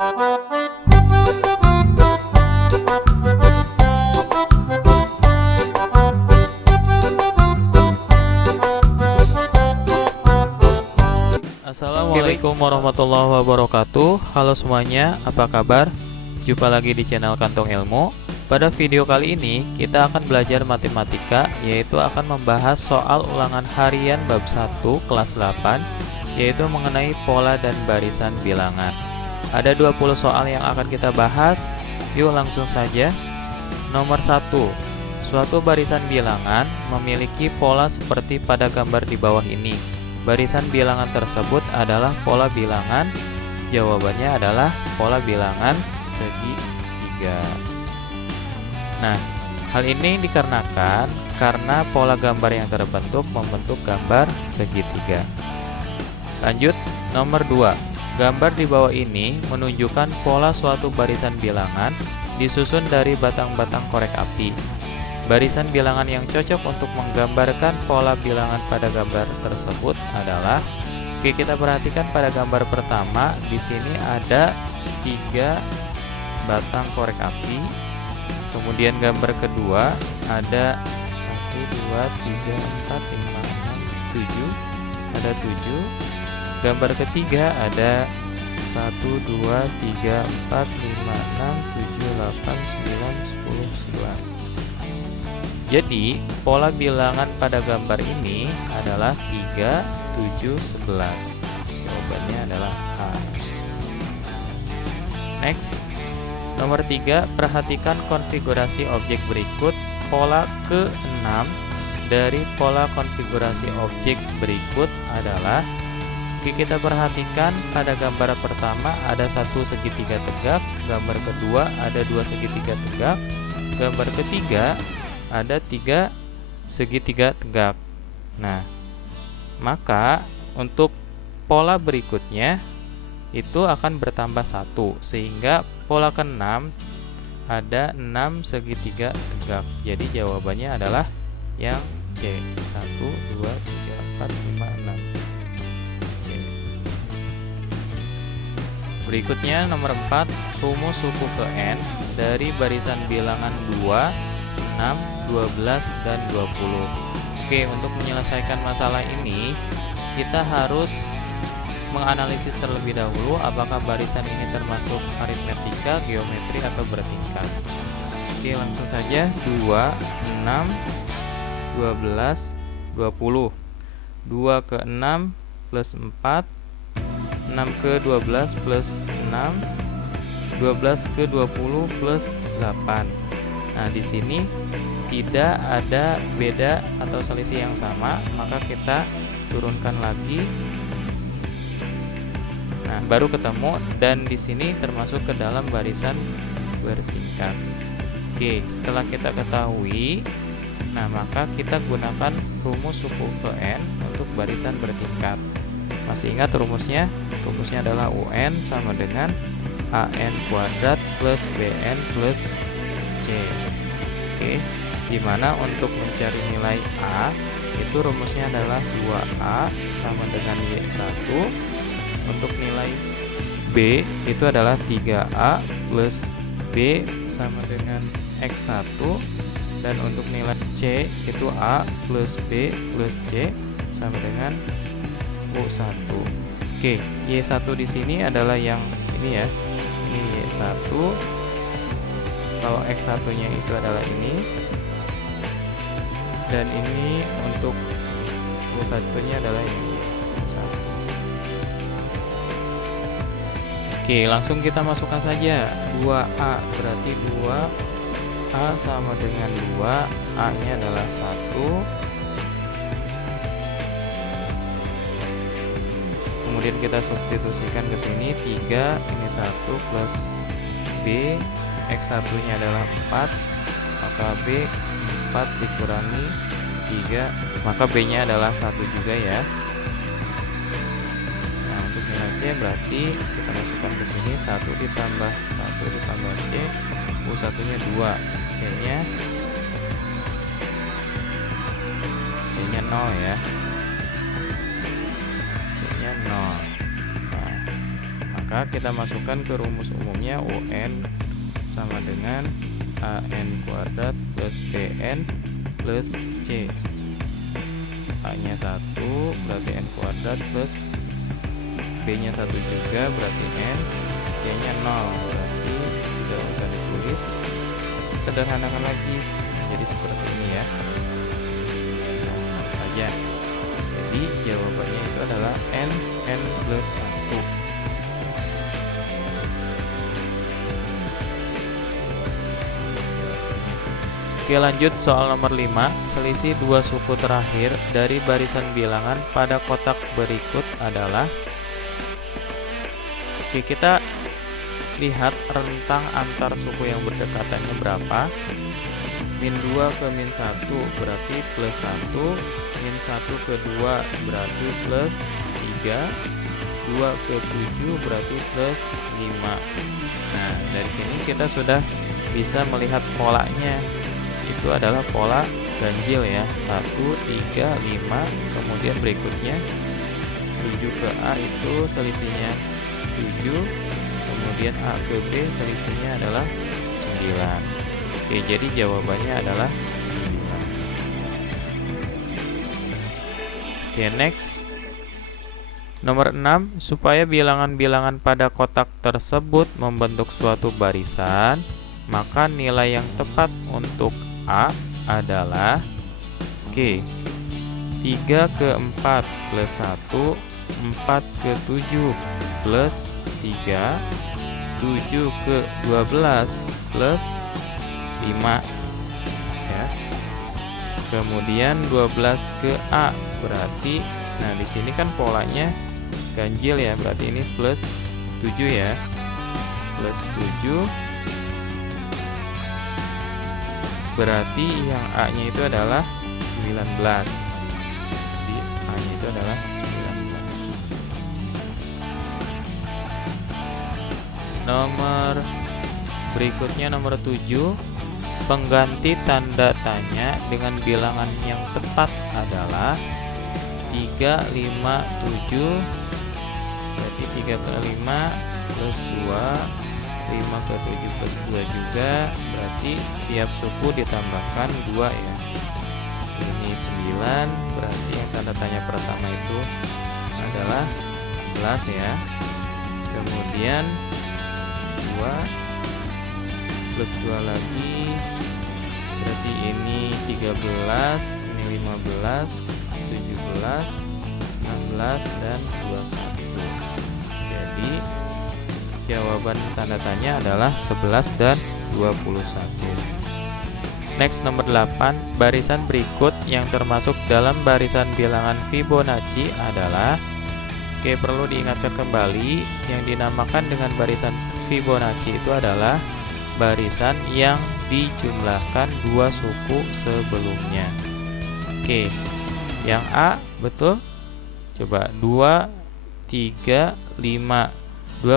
Assalamualaikum warahmatullahi wabarakatuh. Halo semuanya, apa kabar? Jumpa lagi di channel Kantong Ilmu. Pada video kali ini kita akan belajar matematika, yaitu akan membahas soal ulangan harian bab 1 kelas 8, yaitu mengenai pola dan barisan bilangan. Ada 20 soal yang akan kita bahas. Yuk langsung saja. Nomor 1. Suatu barisan bilangan memiliki pola seperti pada gambar di bawah ini. Barisan bilangan tersebut adalah pola bilangan. Jawabannya adalah pola bilangan segitiga. Nah, hal ini dikarenakan karena pola gambar yang terbentuk membentuk gambar segitiga. Lanjut, nomor 2. Gambar di bawah ini menunjukkan pola suatu barisan bilangan disusun dari batang-batang korek api. Barisan bilangan yang cocok untuk menggambarkan pola bilangan pada gambar tersebut adalah, oke, kita perhatikan pada gambar pertama, di sini ada 3 batang korek api. Kemudian gambar kedua ada 1, 2, 3, 4, 5, 6, 7, ada 7. Gambar ketiga ada 1, 2, 3, 4, 5, 6, 7, 8, 9, 10, 11. Jadi, pola bilangan pada gambar ini adalah 3, 7, 11. Jawabannya adalah A. Next, nomor 3, perhatikan konfigurasi objek berikut. Pola ke-6 dari pola konfigurasi objek berikut adalah, oke, kita perhatikan pada gambar pertama ada 1 segitiga tegak, gambar kedua ada 2 segitiga tegak, gambar ketiga ada 3 segitiga tegak. Nah, maka untuk pola berikutnya itu akan bertambah 1, sehingga pola ke-6 ada 6 segitiga tegak. Jadi jawabannya adalah yang C. 1, 2, 3, 4, 5, 6. C. Berikutnya nomor 4, rumus suku ke N dari barisan bilangan 2, 6, 12, dan 20. Oke, untuk menyelesaikan masalah ini kita harus menganalisis terlebih dahulu apakah barisan ini termasuk aritmetika, geometri, atau bertingkat. Oke, langsung saja. 2, 6, 12, 20. 2 ke 6 plus 4, 6 ke 12 plus 6, 12 ke 20 plus 8. Nah, di sini tidak ada beda atau selisih yang sama, maka kita turunkan lagi. Nah, baru ketemu, dan di sini termasuk ke dalam barisan bertingkat. Oke, setelah kita ketahui, nah maka kita gunakan rumus suku ke N untuk barisan bertingkat. Masih ingat rumusnya? Rumusnya adalah UN sama dengan AN kuadrat plus BN plus C. Oke, dimana untuk mencari nilai A itu rumusnya adalah 2A sama dengan Y1. Untuk nilai B itu adalah 3A plus B sama dengan X1. Dan untuk nilai C itu A plus B plus C sama dengan U1. Oke, Y1 di sini adalah yang ini ya. Ini Y1. Kalau X1-nya itu adalah ini. Dan ini untuk U1-nya adalah ini. Oke, langsung kita masukkan saja. 2A berarti 2A sama dengan 2. A-nya adalah 1. Kemudian kita substitusikan ke sini 3, ini 1 plus B. X1-nya adalah 4, maka B 4 dikurangi 3, maka B-nya adalah 1 juga ya. Nah, untuk nilai C berarti kita masukkan ke sini 1 ditambah 1 ditambah C, U1-nya 2, C-nya 0 ya. C-nya 0. Nah, Maka kita masukkan ke rumus umumnya UN sama dengan AN kuadrat plus BN plus C. A nya 1 berarti N kuadrat plus B nya 1 juga berarti N, C nya 0 berarti tidak usah ditulis, sederhanakan lagi jadi seperti ini ya. Nah, saja. Jadi jawabannya itu adalah N plus 1. Oke, lanjut soal nomor 5. Selisih dua suku terakhir dari barisan bilangan pada kotak berikut adalah. Oke, kita lihat rentang antar suku yang berdekatannya berapa. Min 2 ke min 1 berarti plus 1, min 1 ke 2 berarti plus 3, 2 ke 7 berarti plus 5. Nah, dari sini kita sudah bisa melihat polanya. Itu adalah pola ganjil ya, 1, 3, 5, kemudian berikutnya 7 ke A itu selisihnya 7, kemudian A ke B selisihnya adalah 9. Oke, jadi jawabannya adalah 9. Oke, next. Nomor 6, supaya bilangan-bilangan pada kotak tersebut membentuk suatu barisan, maka nilai yang tepat untuk A adalah 3 ke 4 plus 1, 4 ke 7 plus 3, 7 ke 12 plus 5 ya. Kemudian 12 ke A berarti, nah di sini kan polanya ganjil ya, berarti ini plus 7 ya. Plus 7 berarti yang A-nya itu adalah 19. Jadi A-nya itu adalah 19. Nomor berikutnya nomor 7. Pengganti tanda tanya dengan bilangan yang tepat adalah 3, 5, 7. Berarti 3 ke 5 plus 2, 5 ke 7 plus 2 juga, berarti setiap suku ditambahkan 2 ya. Ini 9, berarti yang tanda tanya pertama itu adalah 11 ya. Kemudian 2 plus 2 lagi, berarti ini 13, ini 15, 17, 16, dan 21. Jadi jawaban tanda tanya adalah 11 dan 21. Next, nomor 8. Barisan berikut yang termasuk dalam barisan bilangan Fibonacci adalah. Oke, perlu diingatkan kembali, yang dinamakan dengan barisan Fibonacci itu adalah barisan yang dijumlahkan dua suku sebelumnya. Oke, yang A betul? Coba 2, 3, 5. 2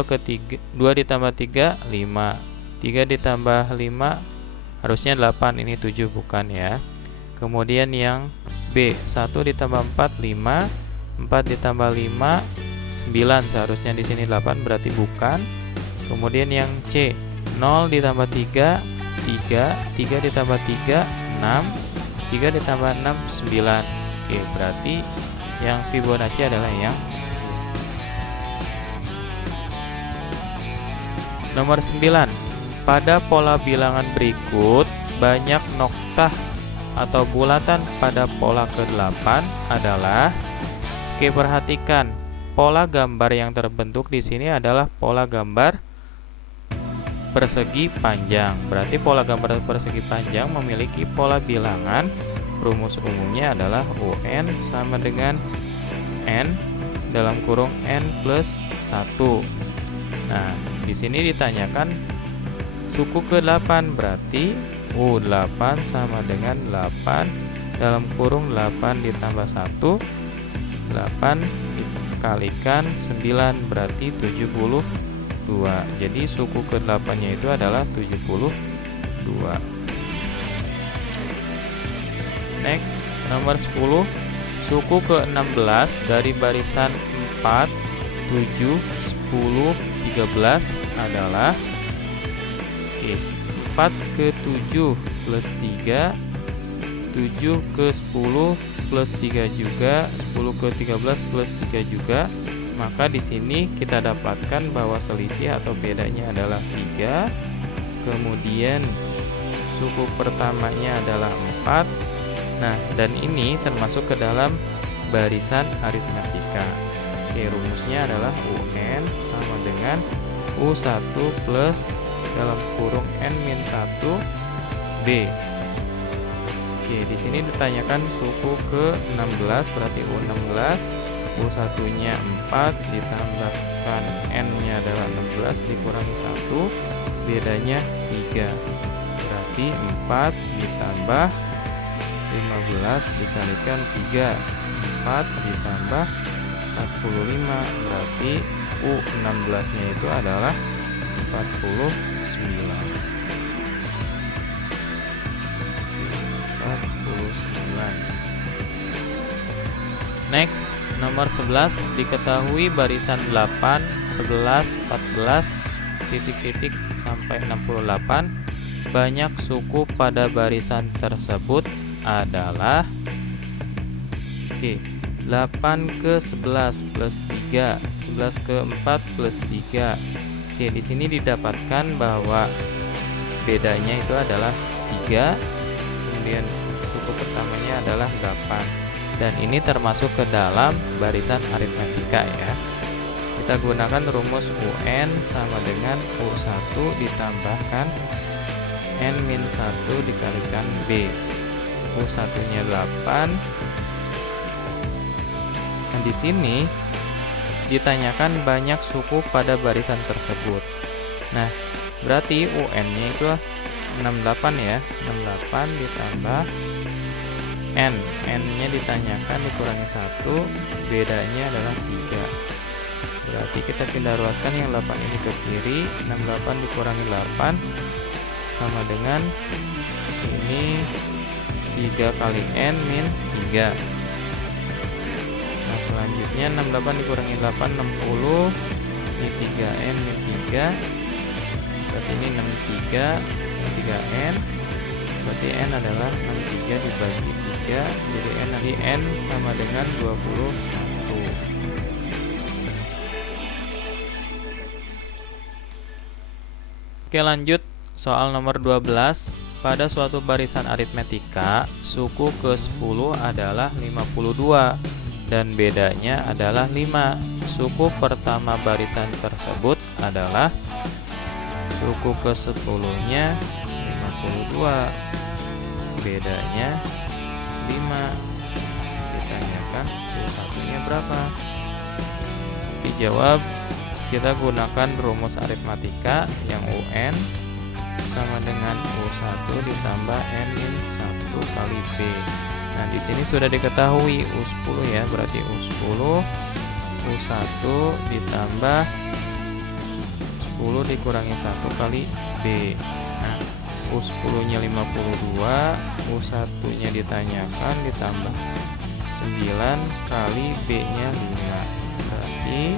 ditambah 3, 5. 3 ditambah 5 harusnya 8, ini 7 bukan ya. Kemudian yang B, 1 ditambah 4, 5. 4 ditambah 5, 9, seharusnya di sini 8, berarti bukan. Kemudian yang C, 0 ditambah 3, 3. 3 ditambah 3, 6. 3 ditambah 6, 9. Oke, berarti yang Fibonacci adalah yang nomor 9. Pada pola bilangan berikut, banyak noktah atau bulatan pada pola ke-8 adalah. Oke, perhatikan. Pola gambar yang terbentuk di sini adalah pola gambar persegi panjang. Berarti pola gambar persegi panjang memiliki pola bilangan. Rumus umumnya adalah UN sama dengan N dalam kurung N plus 1. Nah, di sini ditanyakan suku ke-8, berarti U8 sama dengan 8 dalam kurung 8 ditambah 1, 8 dikalikan 9 berarti 72. Jadi suku ke-8 nya itu adalah 72. Next, nomor 10. Suku ke-16 dari barisan 4, 7, 10, 13 adalah 4 ke 7 plus 3, 7 ke 10 plus 3 juga, 10 ke 13 plus 3 juga. Maka di sini kita dapatkan bahwa selisih atau bedanya adalah 3. Kemudian suku pertamanya adalah 4. Nah, dan ini termasuk ke dalam barisan aritmetika. Rumusnya adalah UN sama dengan U1 plus dalam kurung N-1 B. Di sini ditanyakan suku ke-16, berarti U16. U1-nya 4 ditambahkan N-nya adalah 16 dikurangi 1, bedanya 3. Berarti 4 ditambah 15 dikalikan 3. 4 ditambah 45, berarti U16-nya itu adalah 49. Next, nomor 11, diketahui barisan 8, 11, 14, titik-titik sampai 68. Banyak suku pada barisan tersebut adalah 8 ke 11 plus 3, 11 ke 4 plus 3. Di sini didapatkan bahwa bedanya itu adalah 3, kemudian suku pertamanya adalah 8. Dan ini termasuk ke dalam barisan aritmetika ya. Kita gunakan rumus UN sama dengan U1 ditambahkan N-1 dikalikan B. U1-nya 8. Nah, di sini ditanyakan banyak suku pada barisan tersebut. Nah, berarti UN-nya itu 68 ya. 68 ditambah N-nya ditanyakan dikurangi 1, bedanya adalah 3. Berarti kita pindah ruaskan yang 8 ini ke kiri, 68 dikurangi 8 sama dengan ini 3 kali N min 3. Nah, selanjutnya 68 dikurangi 8, 60, ini 3N min 3, berarti ini 63, ini 3N, berarti N adalah 63 dibagi 3, jadi N sama dengan 21. Oke, lanjut soal nomor 12. Pada suatu barisan aritmetika, suku ke-10 adalah 52 dan bedanya adalah 5. Suku pertama barisan tersebut adalah suku ke-10-nya 52, bedanya 5. Ditanyakan U1-nya berapa? Dijawab, kita gunakan rumus aritmatika yang UN sama dengan U1 ditambah N-1 kali B. Nah, di sini sudah diketahui U10 ya, berarti U10 U1 ditambah 10 dikurangi 1 kali B. Nah, U10-nya 52, U1-nya ditanyakan ditambah 9 kali B-nya 5. Berarti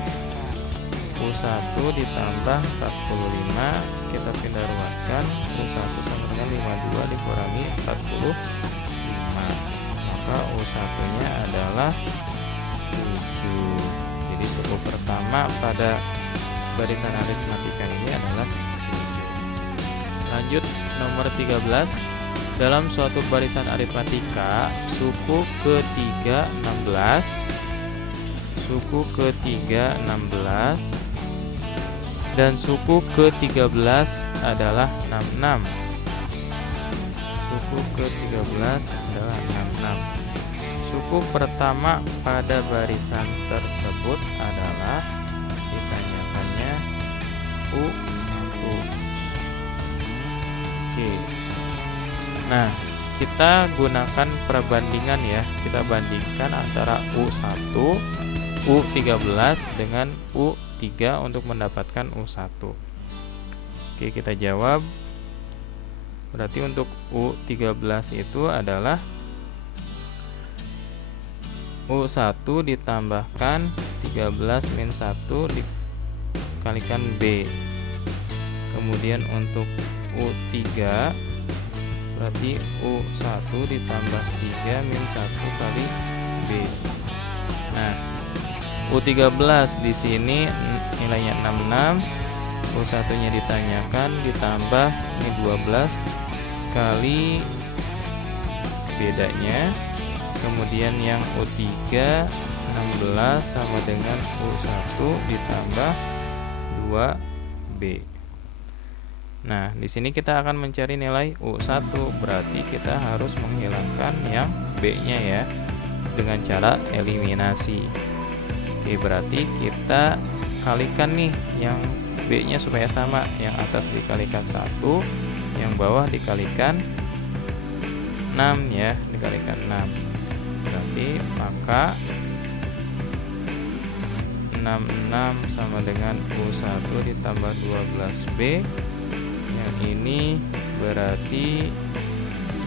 U1 ditambah 45, kita pindah ruaskan, U1 sama dengan 52 dikurangi 45. Maka U1-nya adalah 7. Jadi suku pertama pada barisan aritmatika ini adalah 7. Lanjut nomor 13. Dalam suatu barisan aritmatika, suku ketiga 16, suku ketiga 16 dan suku ke-13 adalah 66. Suku ke-13 adalah 66. Suku pertama pada barisan tersebut adalah ditanyakannya U1. Oke. Nah, kita gunakan perbandingan ya. Kita bandingkan antara U1, U13 dengan U3 untuk mendapatkan U1. Oke, kita jawab. Berarti untuk U13 itu adalah U1 ditambahkan 13 min 1 kalikan B. Kemudian untuk U3 berarti U1 ditambah 3 min 1 kali B. Nah, U13 di sini nilainya 66, U1-nya ditanyakan ditambah ini 12 kali bedanya. Kemudian yang U3 16 sama dengan U1 ditambah 2B. Nah, di sini kita akan mencari nilai U1, berarti kita harus menghilangkan yang B-nya ya dengan cara eliminasi. Oke, berarti kita kalikan nih yang B-nya supaya sama, yang atas dikalikan 1, yang bawah dikalikan 6 ya, dikalikan 6. Berarti maka 66 sama dengan U1 ditambah 12B. Yang ini berarti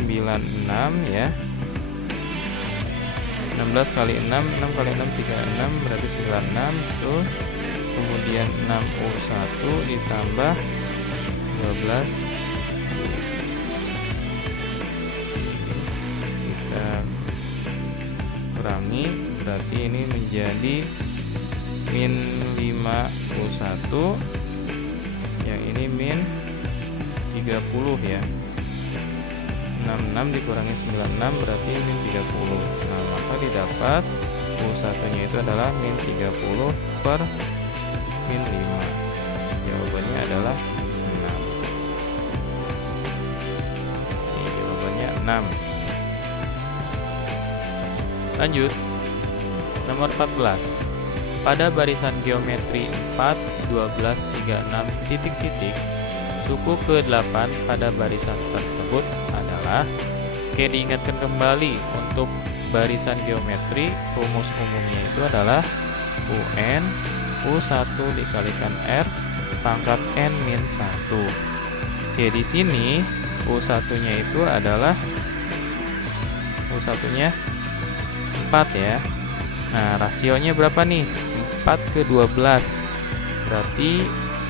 96 ya. 16 kali 6, 6 kali 6 36 berarti 96 itu. Kemudian 6U1 ditambah 12. Kita kurangi, berarti ini menjadi min 5U1. Yang ini min 30 ya. 66 dikurangi 96 berarti min 30. Nah, maka didapat U1-nya itu adalah min 30 per min 5. Jawabannya adalah 6. Oke, jawabannya 6. Lanjut. Nomor 14. Pada barisan geometri 4, 12, 36 titik-titik, suku ke-8 pada barisan tersebut adalah. Oke, diingatkan kembali untuk barisan geometri, rumus umumnya itu adalah UN U1 dikalikan R pangkat N min 1. Oke, di sini U1-nya itu adalah U1-nya 4 ya. Nah, rasionya berapa nih? 4/12. Berarti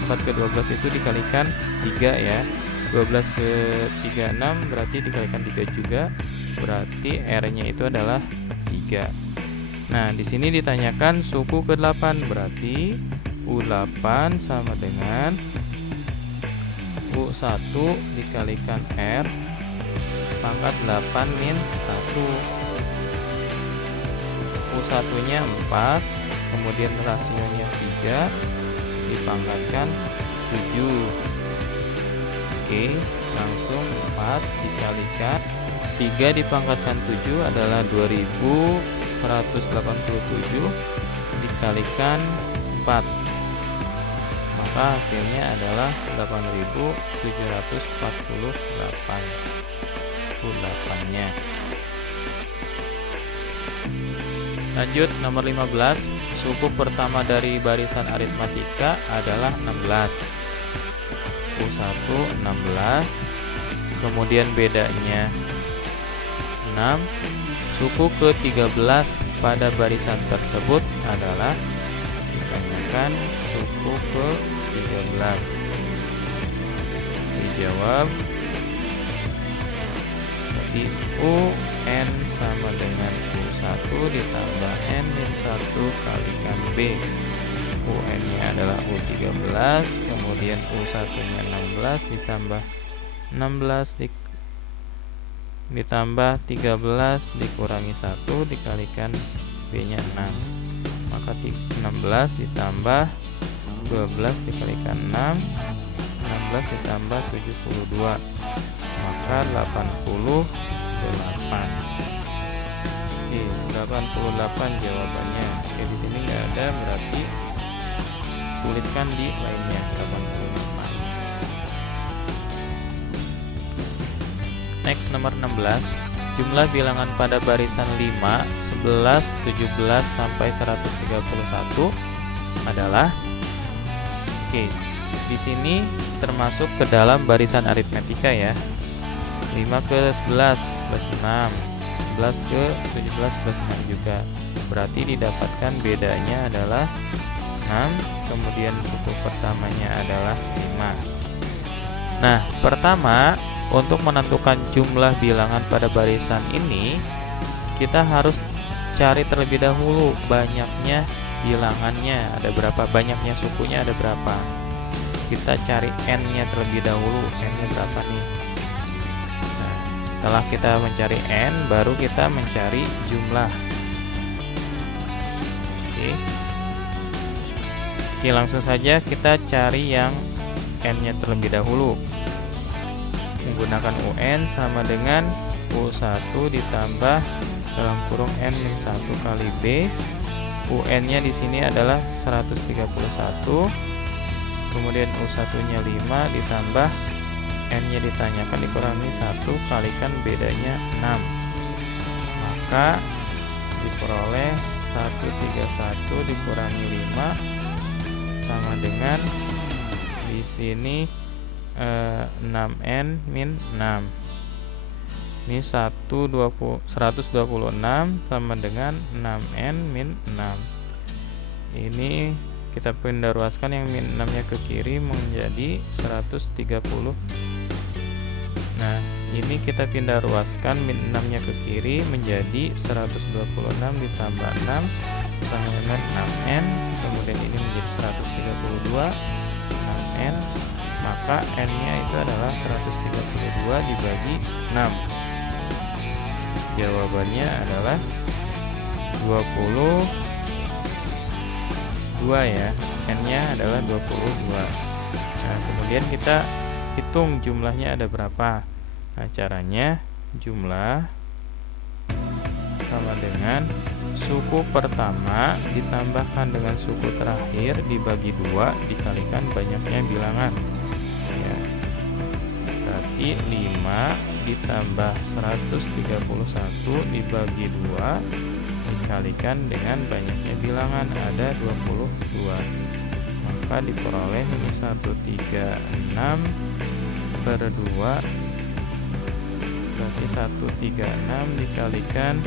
4/12 itu dikalikan 3 ya. 12/36 berarti dikalikan 3 juga. Berarti R-nya itu adalah 3. Nah, di sini ditanyakan suku ke-8, berarti U8 sama dengan U1 dikalikan R pangkat 8 min 1. U1-nya 4, kemudian rasionya 3 dipangkatkan 7. Oke, langsung 4 dikalikan 3 dipangkatkan 7 adalah 2187 dikalikan 4. Maka hasilnya adalah 8748. U8-nya. Lanjut, nomor 15. Suku pertama dari barisan aritmatika adalah 16. U1 16. Kemudian bedanya 6. Suku ke-13 pada barisan tersebut adalah. Ditanyakan suku ke-13. Dijawab. Berarti UN sama dengan U1 ditambah N min 1 kalikan B. UN-nya adalah U13, kemudian U1-nya 16 ditambah 16 ditambah 13 dikurangi 1 dikalikan B-nya 6. Maka 16 ditambah 12 dikalikan 6, 16 ditambah 72. Maka 88. Oke, 88 jawabannya. Oke, di sini nggak ada, berarti tuliskan di lainnya 88. Next, nomor 16. Jumlah bilangan pada barisan 5, 11, 17 sampai 131 adalah. Oke, di sini termasuk ke dalam barisan aritmetika ya. 5 ke 11 plus 6, 11 ke 17 plus 6 juga. Berarti didapatkan bedanya adalah kemudian suku pertamanya adalah 5. Nah, pertama, untuk menentukan jumlah bilangan pada barisan ini, kita harus cari terlebih dahulu banyaknya bilangannya ada berapa, banyaknya sukunya ada berapa. Kita cari n-nya terlebih dahulu, n-nya berapa nih. Nah, setelah kita mencari n, baru kita mencari jumlah. Oke, langsung saja kita cari yang n-nya terlebih dahulu. Menggunakan UN sama dengan U1 ditambah dalam kurung n-1 kali B. UN-nya di sini adalah 131. Kemudian U1-nya 5 ditambah n-nya ditanyakan dikurangi 1 kalikan bedanya 6. Maka diperoleh 131 dikurangi 5 sama dengan di sini 6n min 6. Ini 126 sama dengan 6n min 6. Ini kita pindah ruaskan yang min 6 nya ke kiri menjadi 130. Nah, ini kita pindah ruaskan min 6 nya ke kiri menjadi 126 ditambah 6 sama dengan 6n. Kemudian ini menjadi 132 6n. Maka n-nya itu adalah 132 dibagi 6. Jawabannya adalah 22 ya. N-nya adalah 22. Nah, kemudian kita hitung jumlahnya ada berapa. Nah, caranya jumlah sama dengan suku pertama ditambahkan dengan suku terakhir dibagi 2 dikalikan banyaknya bilangan. Ya. Berarti 5 ditambah 131 dibagi 2 dikalikan dengan banyaknya bilangan ada 22. Maka diperoleh ini 136 per 2. Berarti 136 dikalikan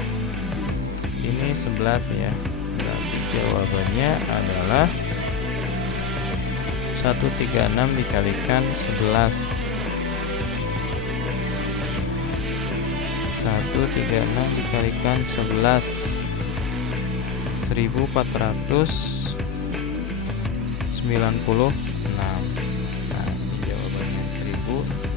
ini 11 ya. Berarti jawabannya adalah 136 dikalikan 11. 136 dikalikan 11 1496. Nah, ini jawabannya 1496.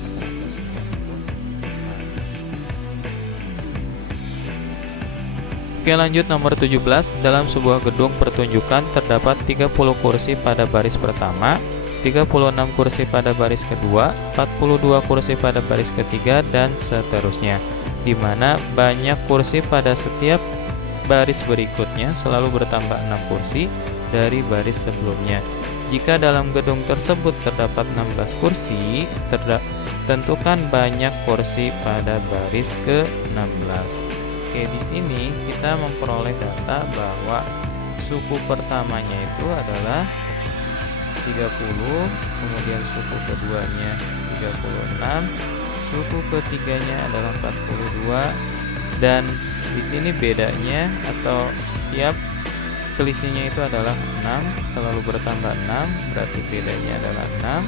Oke, lanjut nomor 17. Dalam sebuah gedung pertunjukan terdapat 30 kursi pada baris pertama, 36 kursi pada baris kedua, 42 kursi pada baris ketiga, dan seterusnya, di mana banyak kursi pada setiap baris berikutnya selalu bertambah 6 kursi dari baris sebelumnya. Jika dalam gedung tersebut terdapat 16 kursi, tentukan banyak kursi pada baris ke-16. Oke, di sini kita memperoleh data bahwa suku pertamanya itu adalah 30, kemudian suku keduanya 36, suku ketiganya adalah 42, dan di sini bedanya atau setiap selisihnya itu adalah 6, selalu bertambah 6, berarti bedanya adalah 6.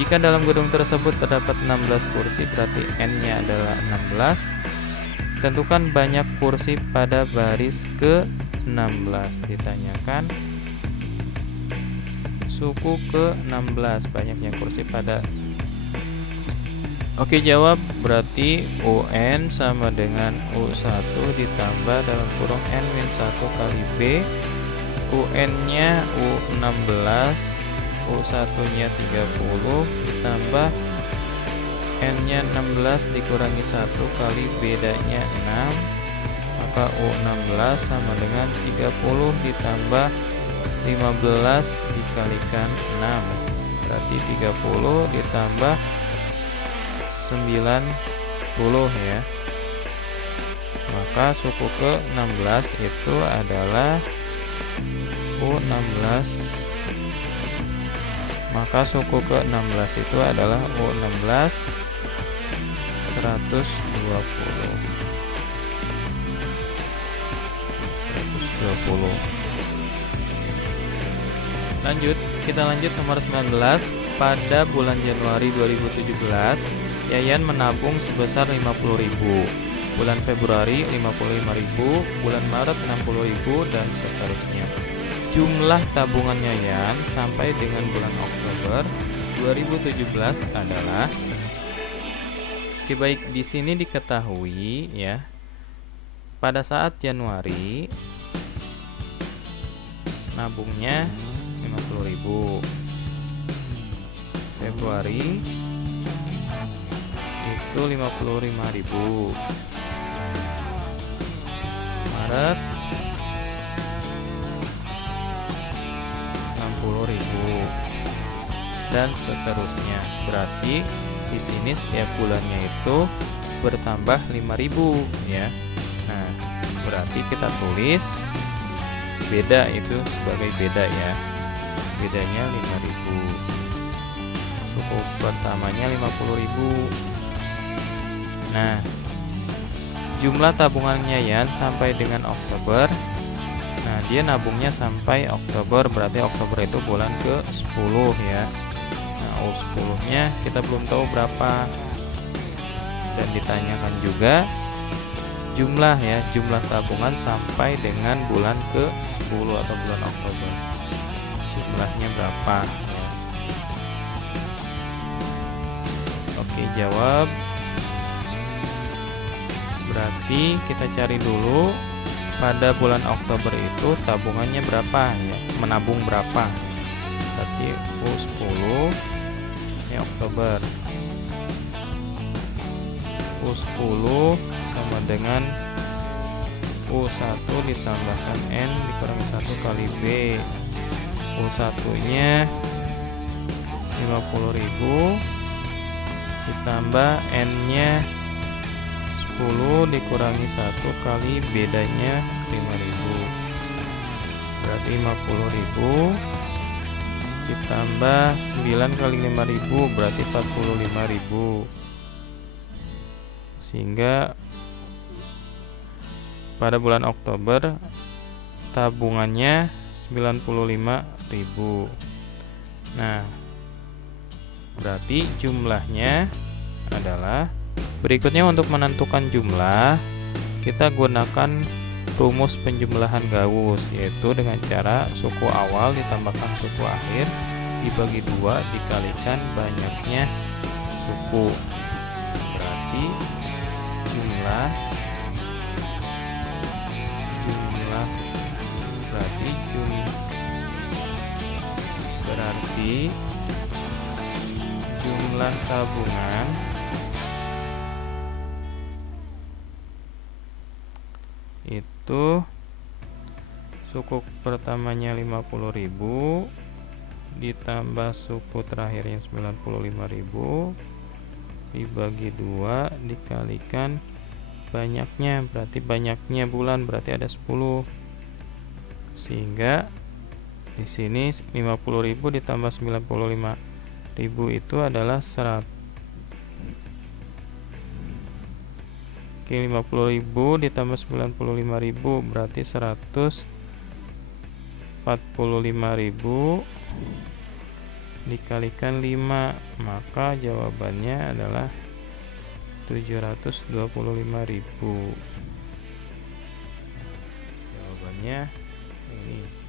Jika dalam gedung tersebut terdapat 16 kursi, berarti n-nya adalah 16. Tentukan banyak kursi pada baris ke-16. Ditanyakan suku ke-16, banyaknya kursi pada. Oke, jawab. Berarti UN sama dengan U1 ditambah dalam kurung N-1 kali B. UN-nya U16, U1-nya 30 ditambah N-nya 16 dikurangi 1 kali bedanya 6. Maka U16 sama dengan 30 ditambah 15 dikalikan 6. Berarti 30 ditambah 90 ya. Maka suku ke-16 itu adalah U16. Maka suku ke-16 itu adalah U16 120. Lanjut, kita lanjut nomor 19. Pada bulan Januari 2017, Yayan menabung sebesar 50.000. Bulan Februari 55.000, bulan Maret 60.000, dan seterusnya. Jumlah tabungan Yayan sampai dengan bulan Oktober 2017 adalah. Oke, baik, di sini diketahui ya. Pada saat Januari nabungnya 50.000. Februari itu 55.000. Maret 60.000, dan seterusnya. Berarti di sini setiap bulannya itu bertambah 5.000 ya. Nah, berarti kita tulis beda itu sebagai beda ya. Bedanya 5.000. Suku pertamanya 50.000. Nah, jumlah tabungannya Yayan sampai dengan Oktober. Nah, dia nabungnya sampai Oktober, berarti Oktober itu bulan ke-10 ya. Nah, U10-nya kita belum tahu berapa. Dan ditanyakan juga jumlah ya, jumlah tabungan sampai dengan bulan ke-10 atau bulan Oktober. Jumlahnya berapa? Oke, jawab. Berarti kita cari dulu pada bulan Oktober itu tabungannya berapa ya, menabung berapa. Berarti U10 ini Oktober. U10 sama dengan U1 ditambahkan N dikurangi 1 kali B. U1-nya 50.000 ditambah N-nya 10 dikurangi 1 kali bedanya 5.000. Berarti 50.000 ditambah 9 kali 5.000 berarti 45.000. Sehingga pada bulan Oktober tabungannya 95.000. Nah, berarti jumlahnya adalah. Berikutnya, untuk menentukan jumlah, kita gunakan rumus penjumlahan Gauss, yaitu dengan cara suku awal ditambahkan suku akhir dibagi 2 dikalikan banyaknya suku. Berarti jumlah jumlah tabungan itu suku pertamanya 50.000 ditambah suku terakhirnya 95.000 dibagi 2 dikalikan banyaknya, berarti banyaknya bulan berarti ada 10. Sehingga di sini 50.000 ditambah 95.000 itu adalah 100. Oke, 50.000 ditambah 95.000 berarti 145.000 dikalikan 5, maka jawabannya adalah 725.000. Jawabannya ini.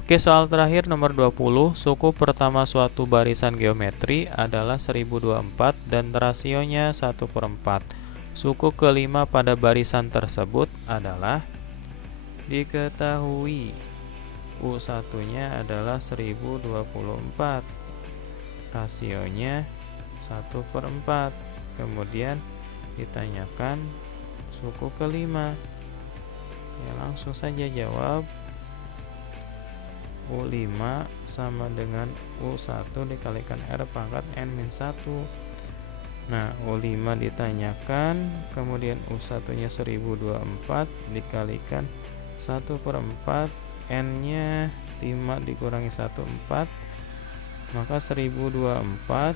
Oke, soal terakhir nomor 20. Suku pertama suatu barisan geometri adalah 1024 dan rasionya 1/4. Suku kelima pada barisan tersebut adalah. Diketahui U1-nya adalah 1024. Rasionya 1/4. Kemudian ditanyakan suku kelima. Ya, langsung saja jawab. U5 sama dengan U1 dikalikan R pangkat N-1. Nah, U5 ditanyakan, kemudian U1-nya 1024 dikalikan 1/4, N-nya 5 dikurangi 1/4, maka 1024.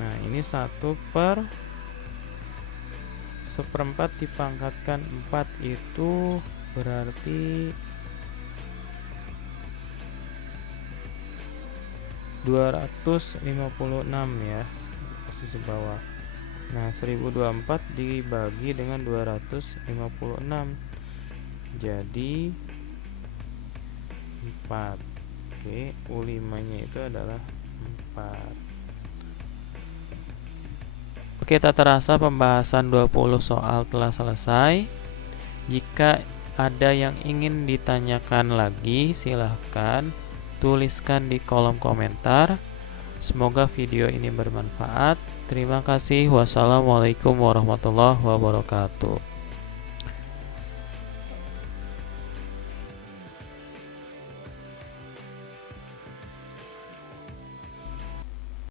Nah, ini 1/1/4 dipangkatkan 4 itu berarti 256 ya, posisi bawah. Nah, 1024 dibagi dengan 256 jadi 4. Oke, U5 nya itu adalah 4. Oke, tak terasa pembahasan 20 soal telah selesai. Jika ada yang ingin ditanyakan lagi, silahkan tuliskan di kolom komentar. Semoga video ini bermanfaat. Terima kasih. Wassalamualaikum warahmatullahi wabarakatuh.